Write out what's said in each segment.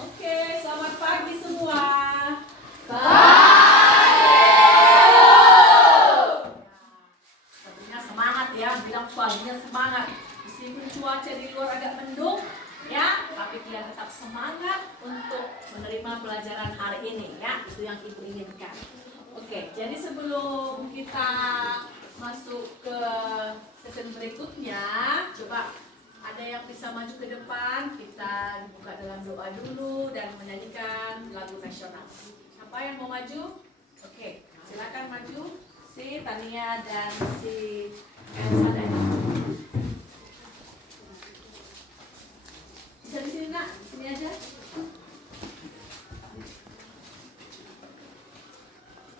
Oke, selamat pagi semua. Tentunya semangat ya, bilang paginya semangat. Meskipun cuaca di luar agak mendung, ya, tapi kita tetap semangat untuk menerima pelajaran hari ini, ya. Itu yang Ibu inginkan. Oke, jadi sebelum kita masuk ke sesi berikutnya, coba ada yang bisa maju ke depan, kita buka dalam doa dulu dan menyanyikan lagu nasional. Siapa yang mau maju? Oke, silakan maju. Si Tania dan si Elsa dan bisa di sini nak, sini aja.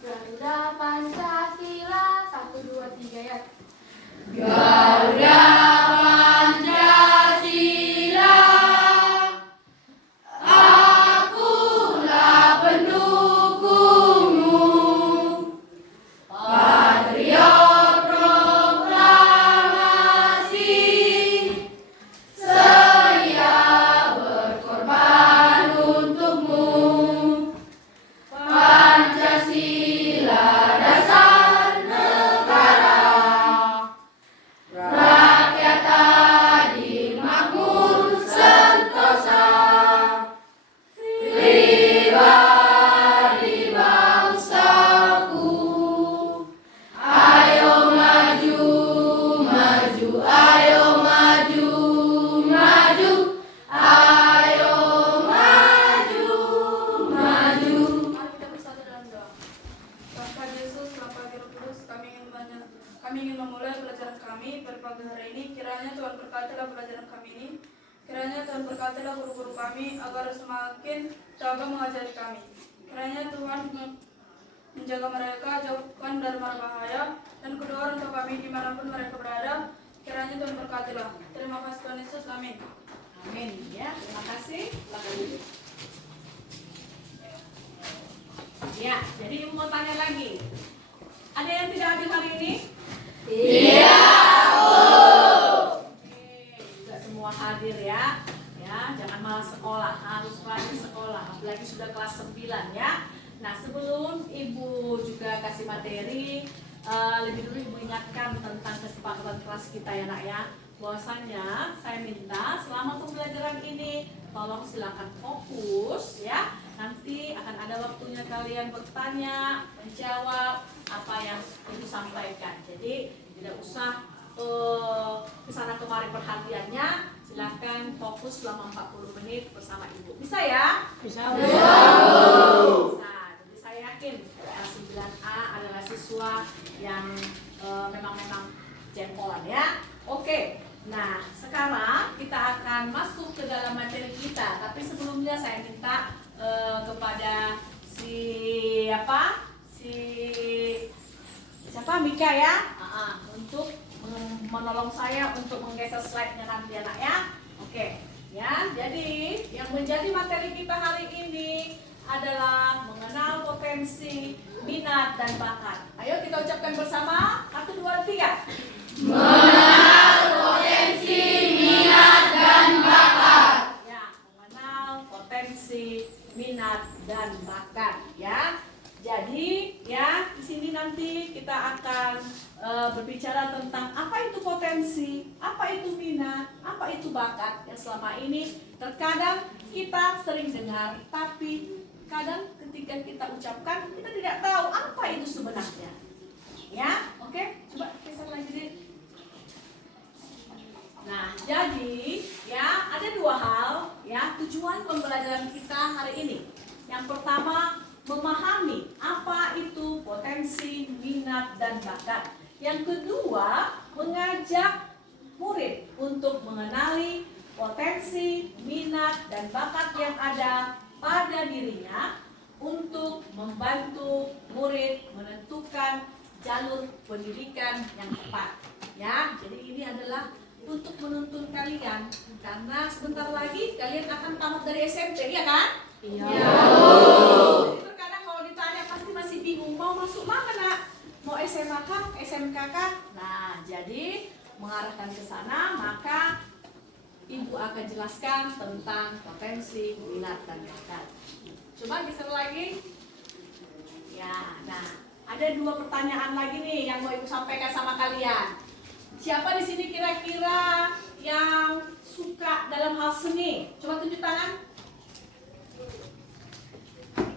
Garuda Pancasila 1, 2, 3 ya. Garuda Pancasila, akulah pendukungmu, patriot proklamasi, siap berkorban untukmu. Pancasila dasar negara, rakyat adil makmur sentosa, pribadi bangsaku. Ayo maju, maju, ayo maju, maju, ayo maju, maju. Mari kita bersatu dalam doa. Tuhan Yesus, Bapa Roh Kudus, kami ingin memulai pelajaran kami pada pagi hari ini. Kiranya Tuhan berkatilah pelajaran kami ini. Kiranya Tuhan berkatilah guru-guru kami agar semakin tabah mengajari kami. Kiranya Tuhan menjaga mereka, jauhkan dari mara bahaya, dan kedua orang tua kami dimanapun mereka berada. Kiranya Tuhan berkatilah. Terima kasih Tuhan Yesus, amin. Amin ya, terima kasih. Silakan duduk. Ya, jadi Ibu mau tanya lagi. Ada yang tidak hadir hari ini? Iya, Oke, juga semua hadir ya. Ya, jangan malas sekolah, harus rajin sekolah, apalagi sudah kelas 9 ya. Nah, sebelum Ibu juga kasih materi, lebih dulu Ibu ingatkan tentang kesepakatan kelas kita ya nak ya. Bahwasannya saya minta selama pembelajaran ini tolong silakan fokus ya. Nanti akan ada waktunya kalian bertanya, menjawab apa yang Ibu sampaikan. Jadi tidak usah kesana kemari perhatiannya. Silakan fokus selama 40 menit bersama Ibu. Bisa ya? bisa. Bisa. Jadi saya yakin L9A adalah siswa yang memang jempolan ya. Oke. Nah, sekarang kita akan masuk ke dalam materi kita. Tapi sebelumnya saya minta kepada siapa Mika ya, untuk menolong saya untuk menggeser slide-nya nanti anak ya. Oke, ya. Jadi yang menjadi materi kita hari ini adalah mengenal potensi, minat dan bakat. Ayo kita ucapkan bersama 1, 2, 3. Mengenal potensi, minat, dan bakat. Ya, mengenal potensi, minat dan bakat ya. Jadi ya di sini nanti kita akan berbicara tentang apa itu potensi, apa itu minat, apa itu bakat yang selama ini terkadang kita sering dengar, tapi kadang ketika kita ucapkan kita tidak tahu apa itu sebenarnya. Ya, oke, coba geser lagi deh. Nah, jadi ya ada dua hal ya tujuan pembelajaran kita hari ini. Yang pertama, memahami apa itu potensi, minat, dan bakat. Yang kedua, mengajak murid untuk mengenali potensi, minat, dan bakat yang ada pada dirinya untuk membantu murid menentukan jalur pendidikan yang tepat. Ya, jadi ini adalah untuk menuntun kalian karena sebentar lagi kalian akan tamat dari SMP, ya kan? Iya. Jadi terkadang kalau ditanya pasti masih bingung mau masuk mana nak? Mau SMA kah? SMK kah? Nah, jadi mengarahkan ke sana maka Ibu akan jelaskan tentang potensi, minat, dan bakat. Coba diseru lagi. Ya, nah ada 2 pertanyaan lagi nih yang mau Ibu sampaikan sama kalian. Siapa di sini kira-kira yang suka dalam hal seni? Coba tunjuk tangan.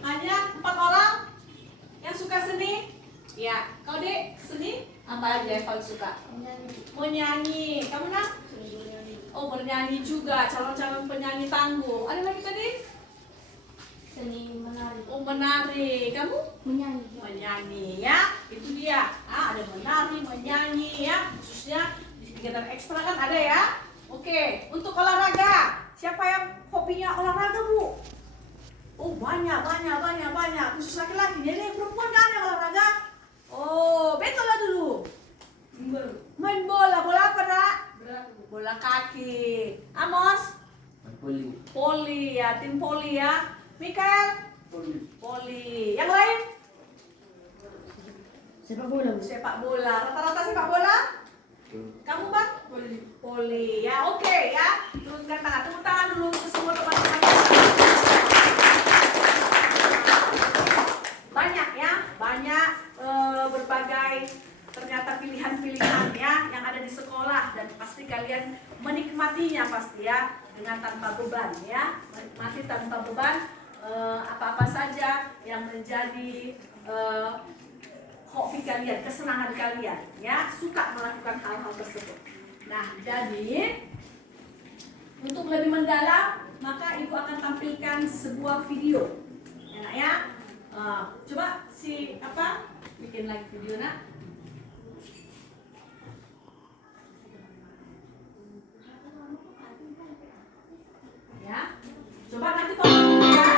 Hanya 4 orang yang suka seni. Ya, kau Dek, seni apa aja yang paling suka? Menyanyi. Kamu nak? Oh, bernyanyi juga, calon-calon penyanyi tangguh. Ada lagi tadi? Seni menari. Oh, menari. Kamu? Menyanyi. Menyanyi ya. Itu dia. Ada menari, menyanyi ya. Khususnya di kegiatan ekstra kan ada ya. Oke, untuk olahraga. Siapa yang hobinya olahraga, Bu? Oh, banyak. Khusus laki-laki. Jadi perempuan kan yang olahraga? Oh, betul lah dulu. Main bola. Bola apa, Dak? Bola kaki. Amos? Poli ya, tim poli ya. Mikael? Poli. Yang lain? Sepak bola. Sepak bola. Rata-rata sepak bola? Kamu Bang? Poli. Ya, oke ya. Turunkan tangan. Tepuk tangan dulu untuk semua teman-teman. Banyak ya, banyak berbagai ternyata pilihan-pilihan ya yang ada di sekolah, dan pasti kalian menikmatinya pasti ya dengan tanpa beban ya, menikmati tanpa beban apa-apa saja yang menjadi hobi kalian, kesenangan kalian ya, suka melakukan hal-hal tersebut. Nah, jadi untuk lebih mendalam maka Ibu akan tampilkan sebuah video ya. Coba bikin lagi video nak. Ya, coba nanti tolong ya.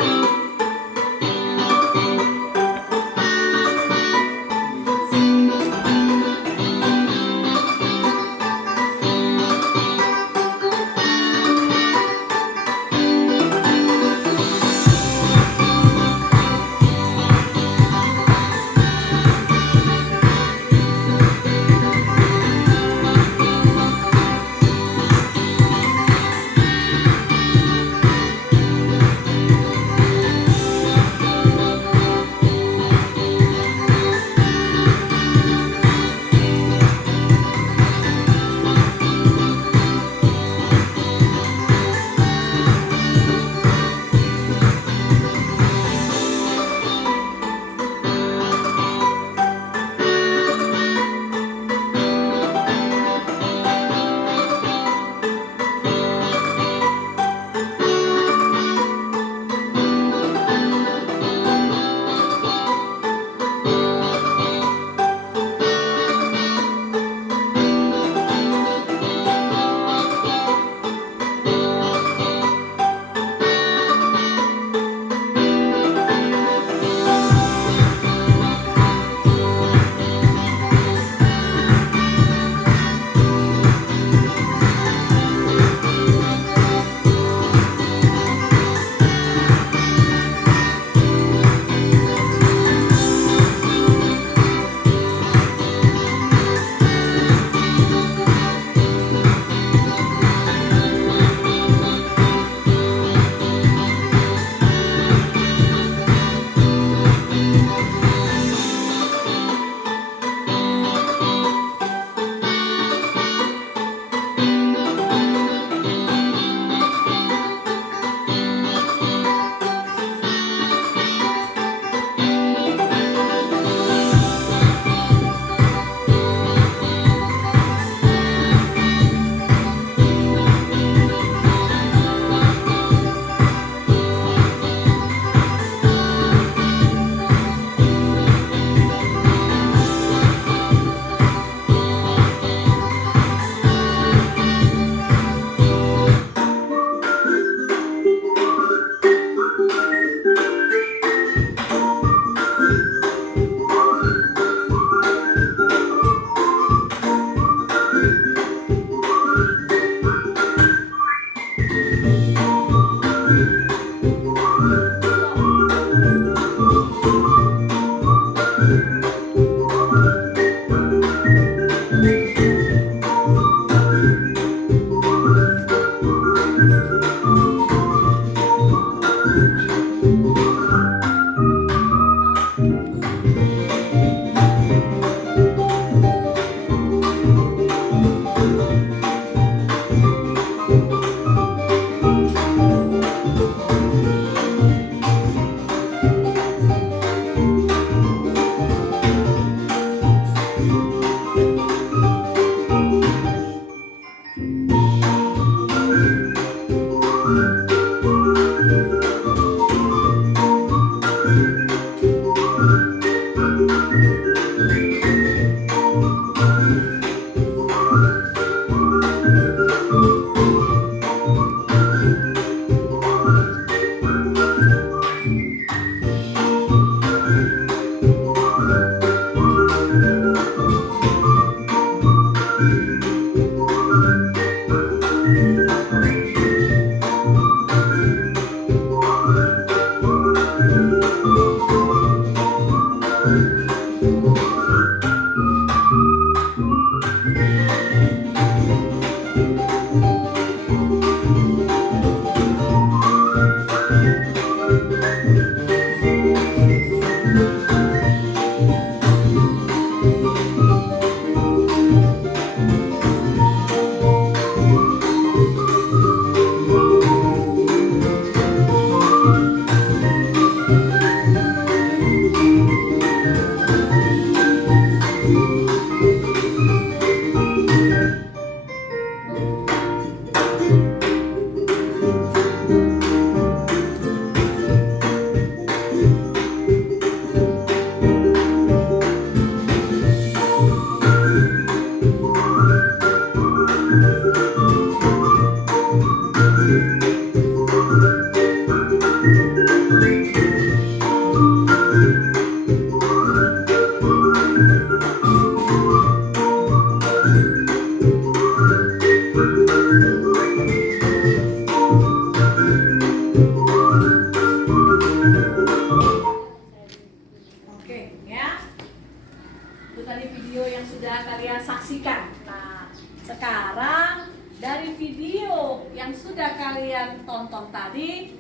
tonton tadi,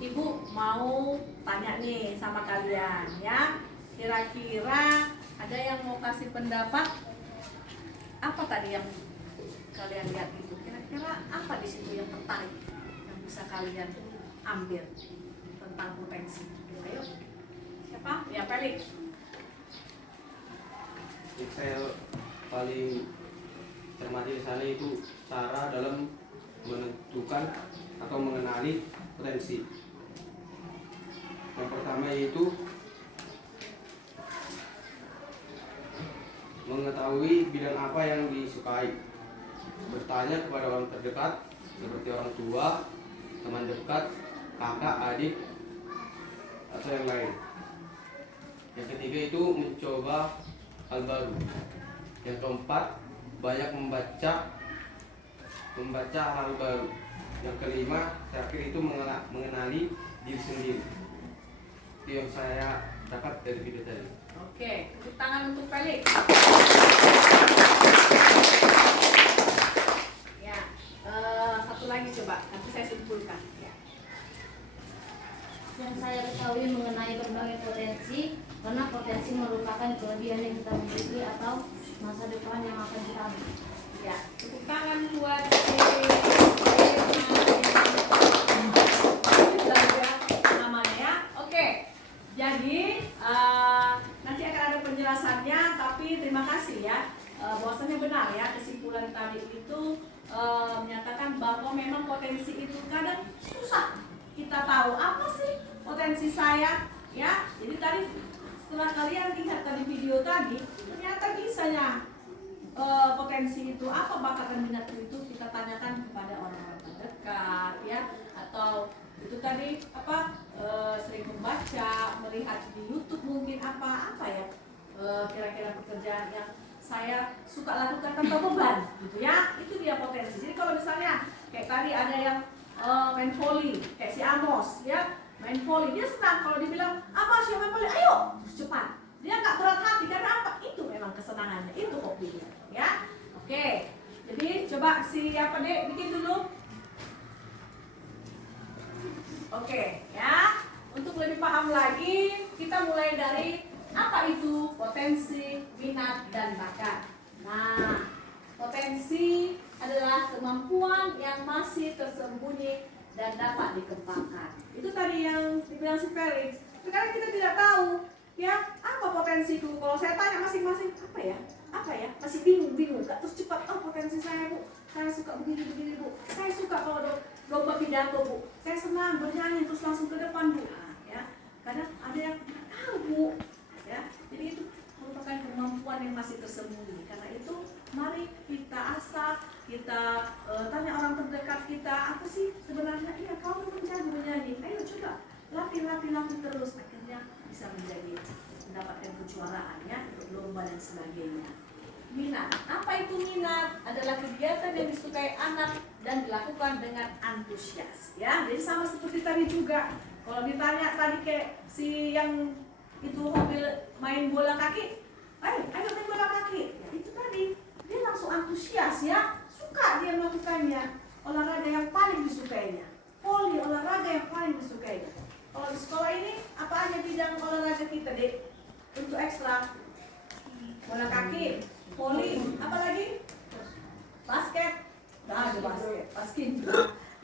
Ibu mau tanya nih sama kalian ya. Kira-kira ada yang mau kasih pendapat? Apa tadi yang kalian lihat itu? Kira-kira apa di situ yang tertarik yang bisa kalian ambil tentang potensi? Ayo, siapa? Ya, Felix. Yang saya paling cermati di sana itu cara dalam menentukan atau mengenali potensi. Yang pertama yaitu mengetahui bidang apa yang disukai. Bertanya kepada orang terdekat seperti orang tua, teman dekat, kakak, adik, atau yang lain. Yang ketiga itu mencoba hal baru. Yang keempat, banyak membaca hal baru. Yang kelima, terakhir itu mengenali diri sendiri. Itu yang saya dapat dari video tadi. Oke, tepuk tangan untuk Felix. Ya, satu lagi coba, nanti saya simpulkan. Ya. Yang saya ketahui mengenai berbagai potensi, karena potensi merupakan kelebihan yang kita miliki atau masa depan yang akan kita ambil. Ya, tepuk tangan buat namanya ya. Oke, jadi nanti akan ada penjelasannya, tapi terima kasih ya. Bahwasanya benar ya, kesimpulan tadi itu menyatakan bahwa memang potensi itu kadang susah kita tahu apa sih potensi saya ya. Jadi tadi setelah kalian lihat tadi video tadi, ternyata bisanya potensi itu apa, bakat dan minat itu kita tanyakan kepada orang-orang terdekat ya, atau itu tadi apa sering membaca, melihat di YouTube mungkin apa ya kira-kira pekerjaan yang saya suka lakukan tanpa beban gitu ya, itu dia potensi. Jadi kalau misalnya kayak tadi ada yang main volley kayak si Amos ya, main volley dia senang kalau dibilang apa sih main volley, ayo terus cepat, dia nggak berat hati karena apa, itu memang kesenangannya, itu hobinya ya. Oke, jadi coba si apa deh bikin dulu. Oke ya, untuk lebih paham lagi kita mulai dari apa itu potensi, minat, dan bakat. Nah, potensi adalah kemampuan yang masih tersembunyi dan dapat dikembangkan. Itu tadi yang dibilang si Felix. Sekarang kita tidak tahu ya apa potensiku. Kalau saya tanya masing-masing apa ya, masih bingung gak terus cepat. Oh, potensi saya Bu, saya suka begini Bu, saya suka kalau lomba pidato Bu, saya senang bernyanyi terus langsung ke depan Bu. Nah, ya kadang ada yang nggak tahu Bu ya. Jadi itu merupakan kemampuan yang masih tersembunyi. Karena itu mari kita asah, kita tanya orang terdekat kita, apa sih sebenarnya, iya kamu menjago menyanyi, ayo coba latih terus, akhirnya bisa menjadi mendapatkan kejuaraan ya, ikut lomba dan sebagainya. Minat, apa itu minat? Adalah kegiatan yang disukai anak dan dilakukan dengan antusias ya. Jadi sama seperti tadi juga, kalau ditanya tadi kayak si yang itu hobi main bola kaki, ayo main bola kaki ya, itu tadi dia langsung antusias ya, suka dia melakukannya. Olahraga yang paling disukainya, voli olahraga yang paling disukainya. Kalau di sekolah ini apa aja bidang olahraga kita dek untuk ekstra? Bola kaki, voli, apa lagi? Basket, ada basket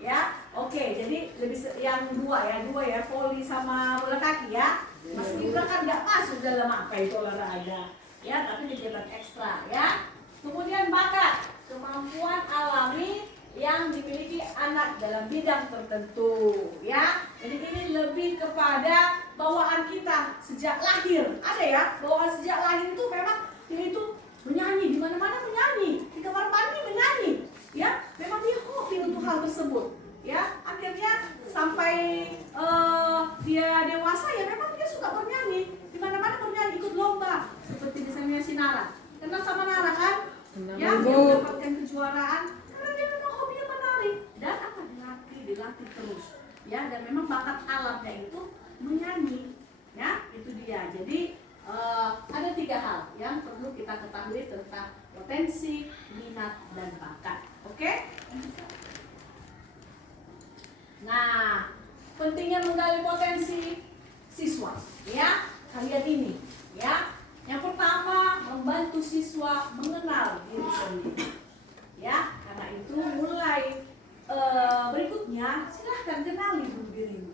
ya. Oke, jadi lebih yang dua ya, voli sama bola kaki ya. Mas Ibra kan nggak masuk dalam apa itu olahraga ya, tapi kegiatan ekstra ya. Kemudian bakat, kemampuan alami yang dimiliki anak dalam bidang tertentu ya. Jadi ini lebih kepada bawaan kita sejak lahir. Ada ya, bawaan sejak lahir itu memang itu menyanyi, di mana-mana menyanyi, di kamar mandi menyanyi ya. Memang dia hobi untuk hal tersebut ya. Akhirnya sampai dia dewasa ya memang dia suka bernyanyi, di mana-mana bernyanyi, ikut lomba seperti misalnya si Nara. Kenal sama Nara kan? Ya, dia mendapatkan kejuaraan karena dia memang hobinya menari dan apa dilatih terus ya, dan memang bakat alamnya itu menyanyi ya, itu dia. Jadi ada 3 hal yang perlu kita ketahui tentang potensi, minat, dan bakat. Oke? Nah, pentingnya menggali potensi siswa, ya. Kalian ini, ya. Yang pertama, membantu siswa mengenal diri sendiri. Ya, karena itu mulai berikutnya silahkan kenali dulu dirimu.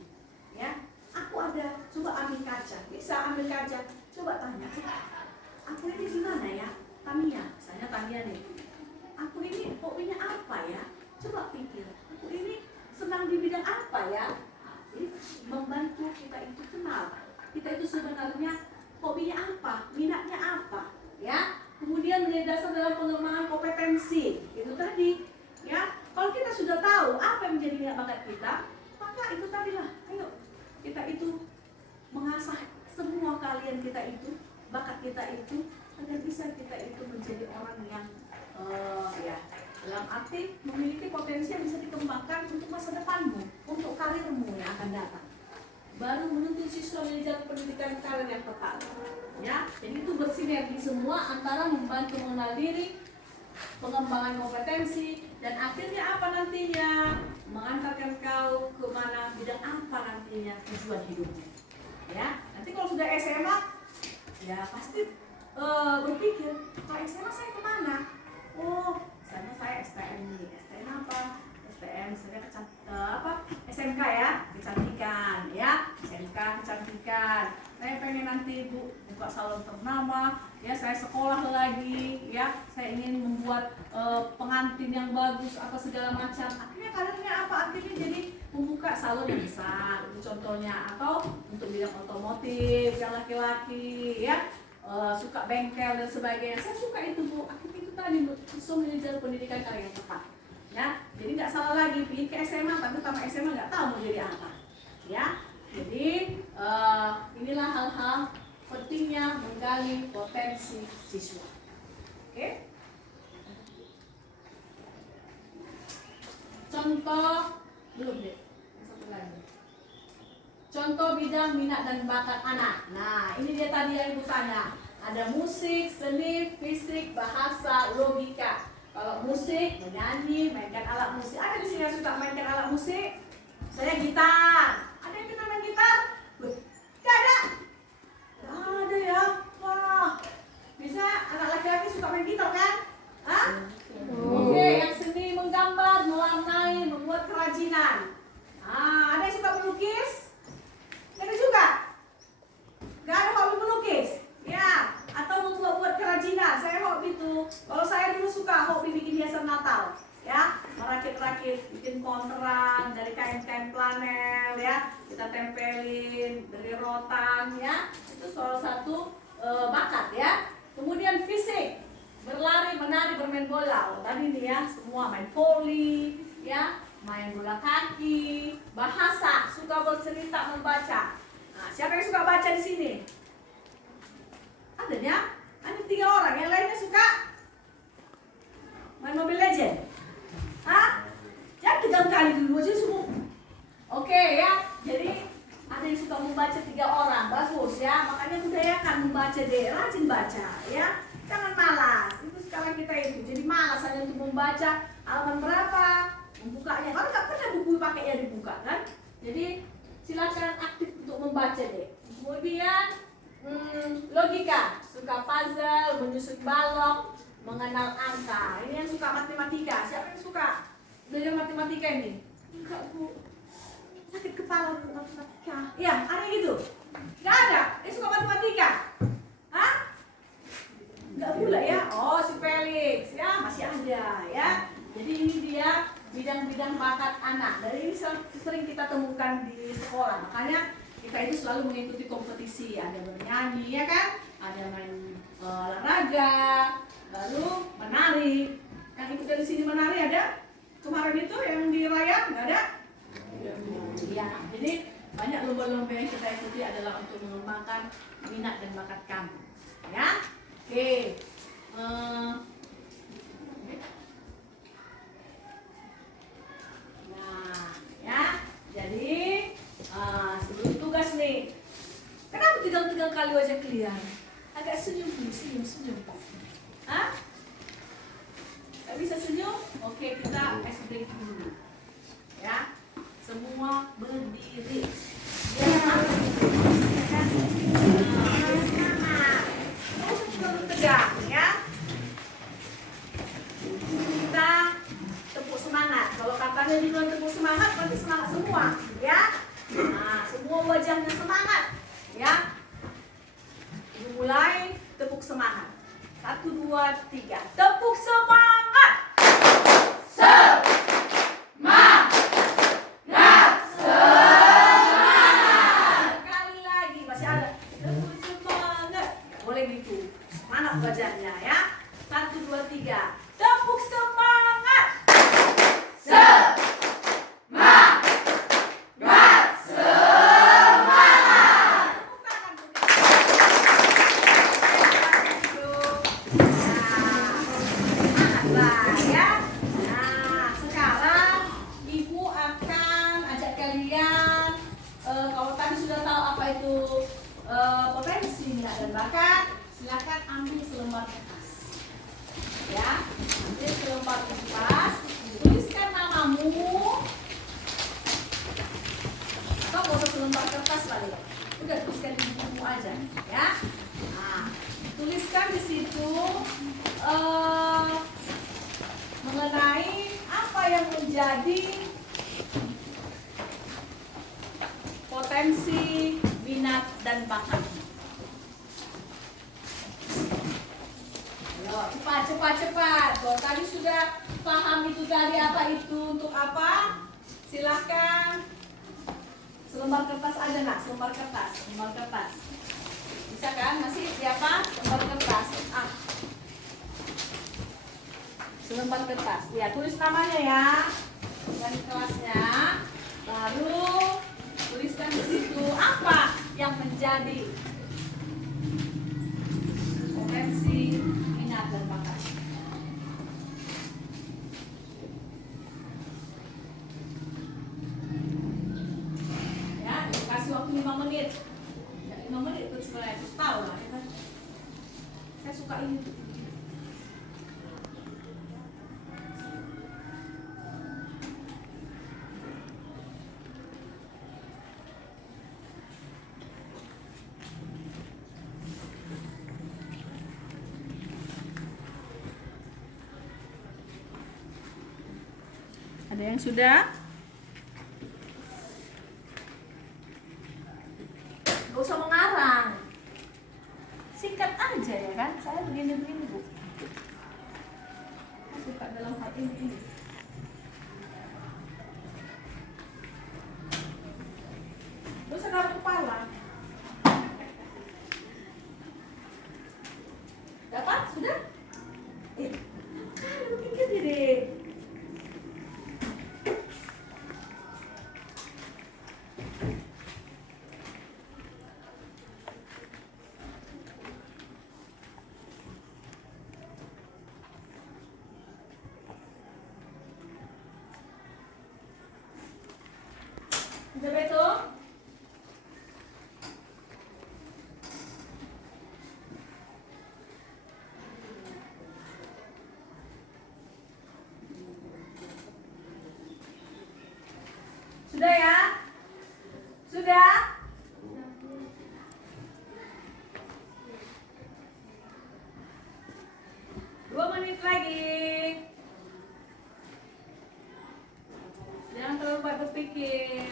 Ya, aku ada, coba ambil kaca. Bisa ambil kaca, coba tanya. Aku ini gimana ya? Tamiya, misalnya Tamiya nih. Aku ini hobinya apa ya? Coba pikir. Aku ini senang di bidang apa ya? Jadi membantu kita itu kenal. Kita itu sebenarnya hobinya apa? Minatnya apa? Ya. Kemudian menjadi dasar dalam pengembangan kompetensi. Itu tadi. Ya. Kalau kita sudah tahu apa yang menjadi minat bakat kita, maka itu tadilah. Ayo kita itu mengasah semua kalian kita itu, bakat kita itu, agar bisa kita itu menjadi orang yang ya dalam arti memiliki potensi yang bisa dikembangkan untuk masa depanmu, untuk karirmu yang akan datang. Baru menuntut siswa mengejar pendidikan karir yang tepat. Ya, jadi itu bersinergi semua antara membantu mengenal diri, pengembangan kompetensi, dan akhirnya apa nantinya? Mengantarkan kau ke mana, bidang apa nantinya tujuan hidupnya. Ya, nanti kalau sudah SMA, ya pasti berpikir, kalau SMA saya kemana? Oh, misalnya saya STM nih, STM apa? STM saya SMK ya, kecantikan ya, SMK kecantikan. Saya pengen nanti Bu buka salon ternama, ya saya sekolah lagi, ya saya ingin membuat pengantin yang bagus apa segala macam. Akhirnya karirnya apa? Akhirnya jadi membuka salon yang besar, contohnya, atau untuk bidang otomotif yang laki-laki, ya. Suka bengkel dan sebagainya. Saya suka itu Bu. Akhirnya itu tadi bisa mengejar pendidikan karir yang tepat. Ya, jadi nggak salah lagi pergi ke SMA, tapi tamat SMA nggak tahu mau jadi apa. Ya, jadi inilah hal-hal pentingnya menggali potensi siswa. Oke? Contoh belum deh. Satu lagi. Contoh bidang minat dan bakat anak. Nah, ini dia tadi yang ibu tanya. Ada musik, seni, fisik, bahasa, logika. Kalau musik, menyanyi, mainkan alat musik. Ada di sini yang suka mainkan alat musik? Saya gitar. Ada yang kita main gitar? Gak ada. Gak ada ya. Wah. Bisa anak laki-laki suka main gitar kan? Hah? Oke, yang seni menggambar, mewarnai, membuat kerajinan. Ada yang suka melukis? Gak ada juga. Gak ada hobi melukis. Ya, atau membuat kerajinan. Saya hobi itu. Kalau saya dulu suka hobi bikin hiasan Natal, ya, merakit-rakit, bikin kontran dari kain-kain flanel, ya, kita tempelin dari rotan, ya, itu salah satu bakat, ya. Kemudian fisik, berlari, menari, bermain bola. Oh, tadi nih ya, semua main volley, ya, main bola kaki, bahasa, suka bercerita, membaca. Nah, siapa yang suka baca di sini? Adanya, ada 3 orang, yang lainnya suka main Mobile Legend. Hah? Jangan tegang kali dulu aja semua. Oke ya, jadi ada yang suka membaca 3 orang, bagus ya. Makanya budayakan membaca deh, rajin baca ya. Jangan malas. Itu sekarang kita itu jadi malas hanya untuk membaca halaman berapa, membukanya. Kalau nggak pernah buku pakainya dibuka kan. Jadi silakan aktif untuk membaca deh. Kemudian logika, suka puzzle, menyusun balok, mengenal angka. Ini yang suka matematika. Siapa yang suka belajar matematika ini? Enggak Bu, sakit kepala untuk matematika. Iya, ada gitu? Enggak ada? Yang suka matematika? Hah? Enggak pula ya? Oh, si Felix ya, masih ada ya. Jadi ini dia bidang-bidang bakat anak. Dari ini sering kita temukan di sekolah. Makanya kita itu selalu mengikuti kompetisi, ada bernyanyi ya kan, ada main olahraga, lalu menari. Yang ikut dari sini menari ada? Kemarin itu yang di layar nggak ada? Ya, jadi banyak lomba-lomba yang kita ikuti adalah untuk mengembangkan minat dan bakat kamu. Ya, oke. Nah, ya, jadi sebelum tugas nih, kenapa tegang-tegang kali wajah kalian? Agak senyum dulu, senyum. Hah? Gak bisa senyum? Oke, kita ice breaking dulu. Ya, semua berdiri. Ya, semangat. Terus selalu tegak ya. Kita tepuk semangat. Kalau kakaknya bilang tepuk semangat, berarti semangat semua, ya. Nah, semua wajahnya semangat, ya. Mulai tepuk semangat. 1, 2, 3. Tepuk semangat. Sekali lagi masih ada. Tepuk semangat. Boleh gitu. Semangat wajahnya ya. 1, 2, 3. Tepuk semangat. Tepuk tangan. Semangatlah ya. Nah, sekarang Ibu akan ajak kalian kalau tadi sudah tahu apa itu potensi minat dan bakat, silakan ambil selembar kertas. Ya, ambil selembar kertas, tuliskan namamu. Atau mau selembar kertas kali ya. Udah tuliskan di buku aja, ya. Nah, tuliskan di situ mengenai apa yang menjadi potensi minat dan bakat. Ayo, cepat. Kalau tadi sudah paham itu tadi apa itu untuk apa? Silahkan selembar kertas aja nak, selembar kertas. Bisa kan? Masih siapa? Selembar kertas. Selembar kertas. Ya, tulis namanya ya. Dan kelasnya. Baru tuliskan di situ apa yang menjadi potensi minat dan bakat. Ya, kasih waktu 5 menit. Ya, 5 menit itu sebenarnya itu tahu lah. Ya kan? Saya suka ini tuh. Ada yang sudah? Gak usah mengarang. Singkat aja ya kan? Saya begini-begini Bu. Saya suka dalam hal ini. Gak usah taruh kepala. Dapat? Sudah? Pikir diri. Sudah betul? Sudah ya? Sudah? Dua menit lagi. Jangan terlalu banyak berpikir.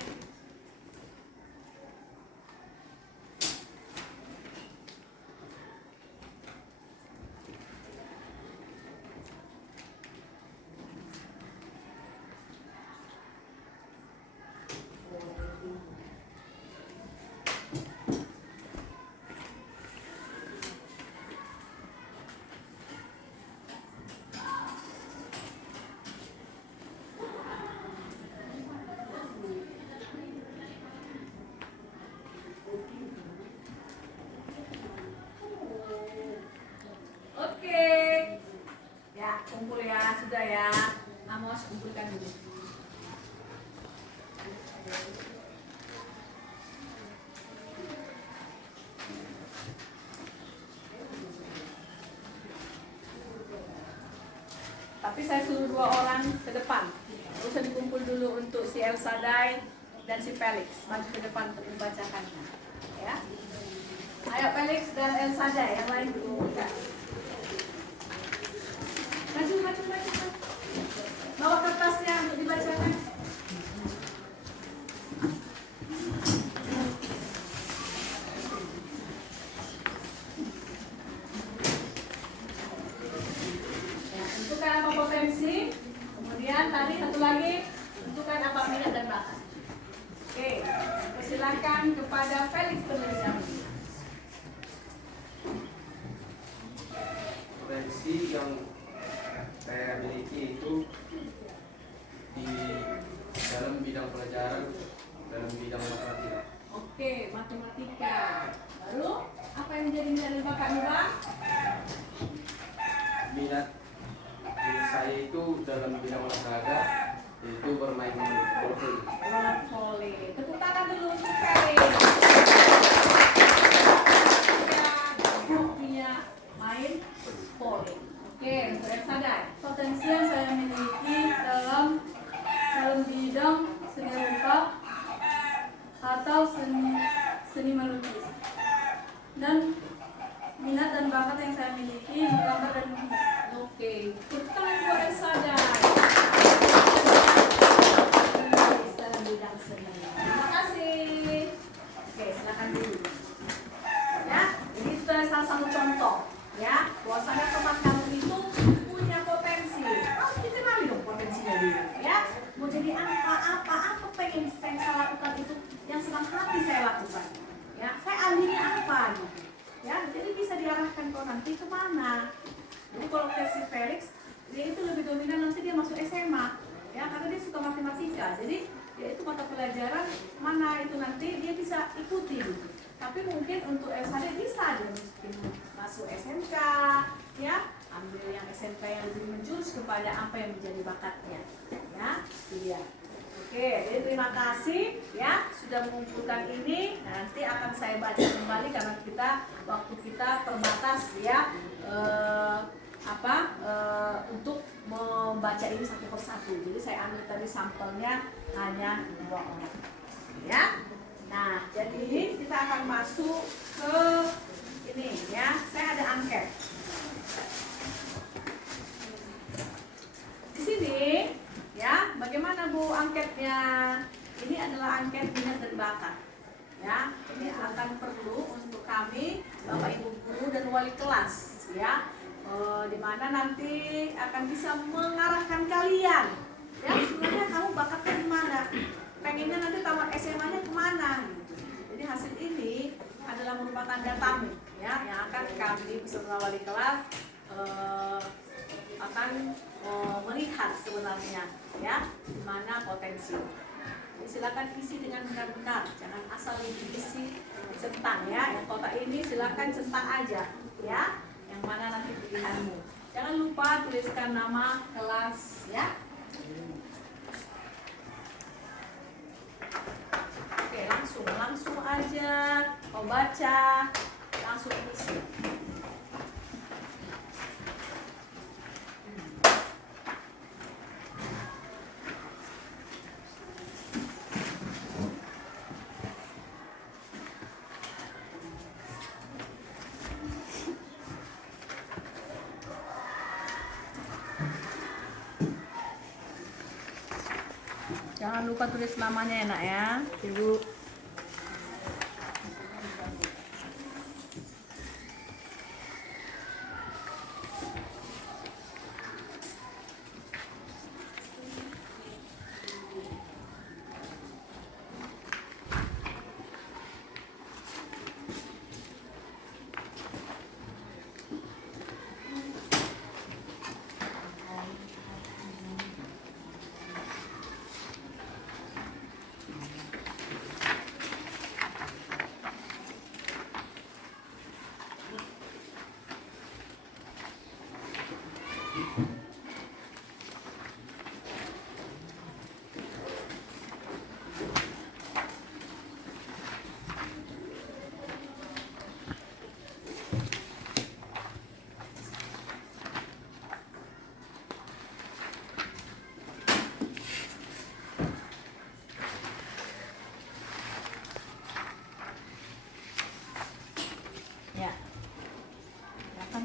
Kumpul ya, sudah ya. Amos, kumpulkan dulu. Tapi saya suruh 2 orang ke depan. Usah dikumpul dulu untuk si Elsa Dai dan si Felix. Maju ke depan untuk membacakannya. Ya. Ayo Felix dan Elsada yang lain dulu. Maju. Bawa kertasnya untuk dibacakan. Tentukan apa potensi. Kemudian tadi satu lagi, tentukan apa minat dan bakat. Oke, silakan kepada Felix terlebih dahulu. Potensi yang saya miliki itu di dalam bidang pelajaran, dalam bidang matematika. Oke, matematika. Lalu apa yang menjadi minat dan bakatmu, Bang? Minat diri saya itu dalam bidang olahraga, yaitu bermain volley. Bola voli. Tepuk tangan dulu untuk Felix. Ya, hobinya main voli. Oke, untuk Elsada. Potensi yang saya miliki dalam bidang seni rupa atau seni melukis. Dan minat dan bakat yang saya miliki menggambar dan menghias. Oke, tepuk tangan buat Elsada. Dalam bidang seni. Terima kasih. Oke, silakan dulu. Ya, ini salah satu contoh. Ya, bahwasanya teman kamu itu punya potensi. Harus dikenali dong potensinya dulu. Ya, mau jadi apa pengen saya lakukan itu yang senang hati saya lakukan. Ya, saya ahlinya apa gitu. Ya, jadi bisa diarahkan kok nanti kemana. Jadi kalau si Felix, dia itu lebih dominan nanti dia masuk SMA. Ya, karena dia suka matematika. Jadi dia itu mata pelajaran mana itu nanti dia bisa ikuti gitu. Tapi mungkin untuk S1 bisa dia mungkin masuk SMK, ya, ambil yang SMK yang lebih menjurus kepada apa yang menjadi bakatnya, ya, itu dia. Oke, jadi terima kasih ya sudah mengumpulkan ini. Nah, nanti akan saya baca kembali karena waktu kita terbatas ya. Untuk membaca ini satu persatu. Jadi saya ambil tadi sampelnya hanya 2 orang. Ya. Nah, jadi kita akan masuk ke ini ya. Saya ada angket. Di sini ya, bagaimana Bu angketnya? Ini adalah angket minat dan bakat. Ya, ini akan perlu untuk kami Bapak Ibu guru dan wali kelas ya. Di mana nanti akan bisa mengarahkan kalian. Ya, sebenarnya kamu bakatnya di mana? Pengennya nanti tamat SMA-nya kemana? Gitu. Jadi hasil ini adalah merupakan datamu ya, yang akan kami beserta wali kelas akan melihat sebenarnya ya di mana potensi. Jadi silakan isi dengan benar-benar, jangan asal diisi centang ya. Yang kotak ini silakan centang aja ya. Yang mana nanti pilihanmu. Jangan lupa tuliskan nama kelas ya. Oke, langsung aja kau baca, langsung isi. Jangan lupa tulis namanya ya nak ya, Ibu.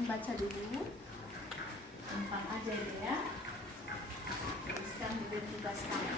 baca dulu. Gampang aja ini ya. Teruskan diberi tugas kamu.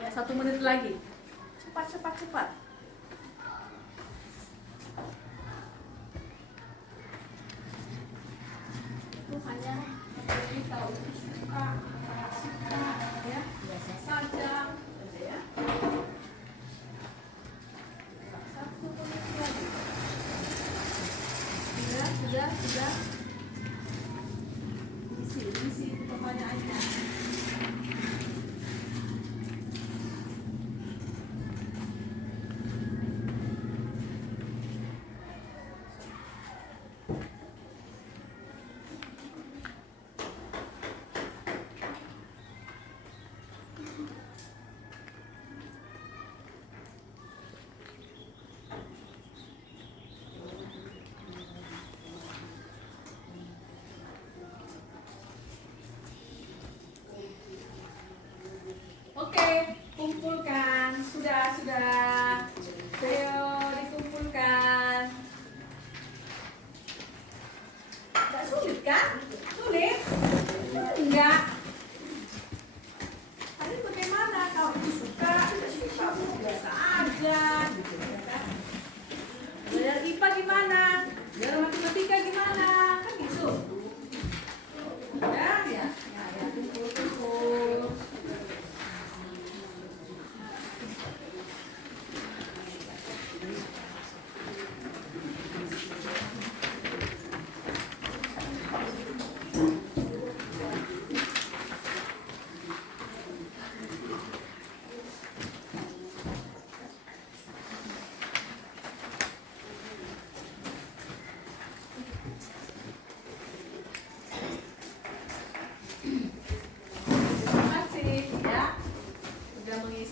Ya, 1 menit lagi. Cepat, cepat, cepat. Itu hanya kita untuk suka, sangat suka, ya, biasa saja, ya. 1 menit lagi. Sudah. Isi pertanyaannya. Oke, kumpulkan. Sudah. Ayo dikumpulkan. Tidak sulit kan? Sulit? Enggak. Tadi bagaimana? Kalau itu suka, tidak suka, biasa aja, gitu ya kan? Belajar IPA gimana? Belajar matematika gimana? Kan gitu. Ya, kumpul.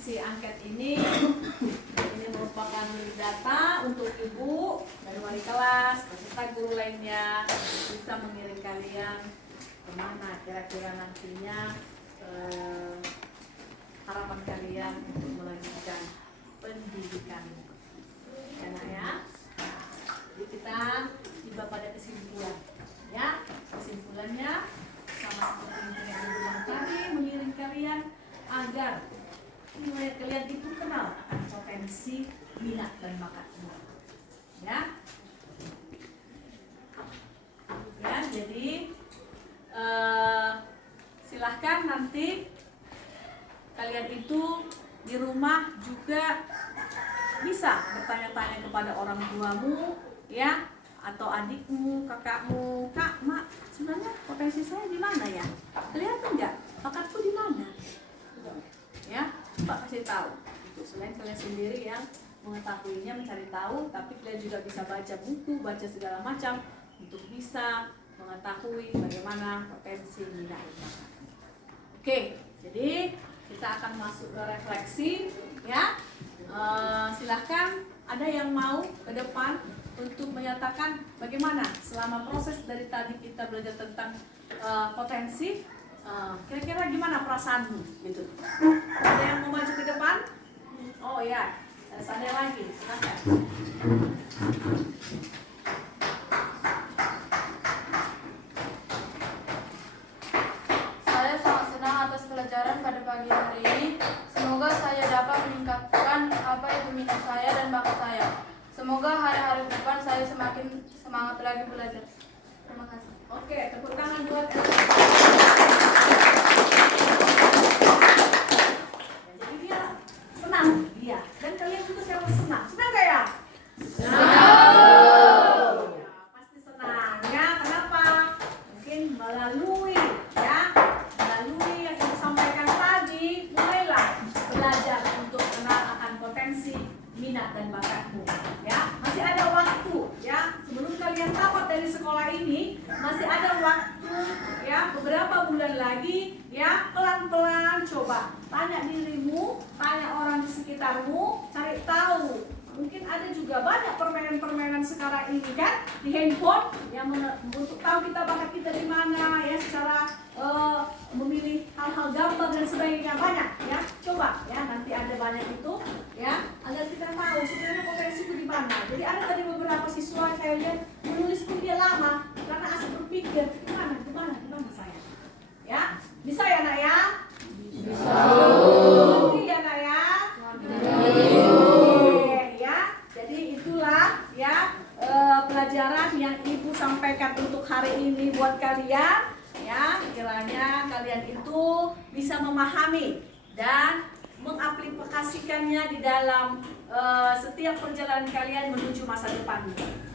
Angket ini merupakan data untuk ibu dan wali kelas beserta guru lainnya bisa mengirim kalian kemana kira-kira nantinya harapan kalian untuk melanjutkan pendidikan ya. Jadi kita tiba pada kesimpulan ya. Kesimpulannya sama seperti yang dibilang tadi, mengirim kalian agar kalian itu kenal akan potensi, minat dan bakatmu, ya. Jadi silahkan nanti kalian itu di rumah juga bisa bertanya-tanya kepada orang tuamu, ya, atau adikmu, kakakmu, kak, mak, sebenarnya potensi saya di mana ya? Kelihatan nggak bakatku di mana? Ya. Pak kasih tahu. Selain kalian sendiri yang mengetahuinya, mencari tahu, tapi kalian juga bisa baca buku, baca segala macam untuk bisa mengetahui bagaimana potensi minat dan bakat. Oke, jadi kita akan masuk ke refleksi, ya. Silahkan ada yang mau ke depan untuk menyatakan bagaimana selama proses dari tadi kita belajar tentang potensi, kira-kira gimana perasaanmu gitu. Ada yang mau maju ke depan? Oh ya, ada lagi, silahkan. Saya sangat senang atas pelajaran pada pagi hari ini. Semoga saya dapat meningkatkan apa itu minat saya dan bakat saya. Semoga hari-hari ke depan saya semakin semangat lagi belajar. Terima kasih. Oke, tepuk tangan buat jadi dia senang, dia. Dan kalian juga siapa senang? Senang gak ya? Senang. Ya, pasti senang ya. Kenapa? Mungkin melalui yang ibu sampaikan tadi, mulailah belajar untuk kenal akan potensi, minat dan bakatmu. Ya, masih ada waktu ya. Sebelum kalian tamat dari sekolah ini, masih ada waktu ya, beberapa bulan lagi ya. Pelan-pelan coba tanya dirimu, tanya orang di sekitarmu, cari tahu. Mungkin ada juga banyak permainan-permainan sekarang ini kan di handphone yang untuk tahu kita bakat kita di mana ya, secara memilih hal-hal gambar dan sebagainya, banyak ya. Coba ya, nanti ada banyak itu ya, agar kita tahu sebenarnya potensiku di mana. Jadi ada tadi beberapa siswa saya lihat menulis pun dia lama karena asal berpikir gimana saya ya. Bisa ya nak ya? Bisa. Ngerti ya nak ya? Jadi itulah ya pelajaran yang ibu sampaikan untuk hari ini buat kalian ya. Kiranya kalian itu bisa memahami dan mengaplikasikannya di dalam setiap perjalanan kalian menuju masa depan,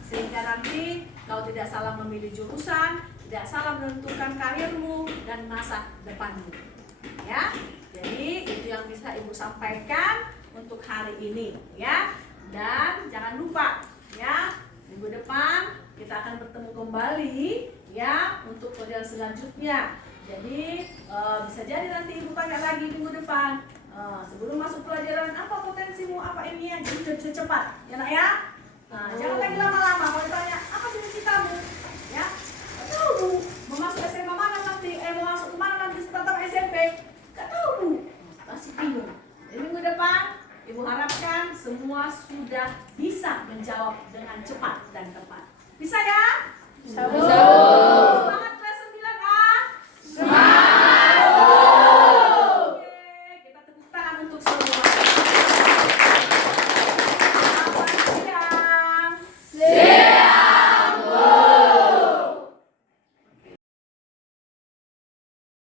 sehingga nanti kau tidak salah memilih jurusan, tidak salah menentukan karirmu dan masa depanmu ya. Jadi itu yang bisa ibu sampaikan untuk hari ini ya. Dan jangan lupa ya, minggu depan kita akan bertemu kembali ya untuk pelajaran selanjutnya. Jadi bisa jadi nanti ibu tanya lagi minggu depan, sebelum masuk pelajaran apa potensimu, apa ini, jadi cepat ya nak ya. Nah, jangan lagi lama-lama. Kalau ditanya apa cita-citamu ya, gak tahu bu, mau masuk SMA mana nanti, mau masuk kemana nanti setelah SMP, gak tahu bu, masih bingung. Jadi minggu depan ibu harapkan semua sudah bisa menjawab dengan cepat dan tepat. Bisa ya? Bisa.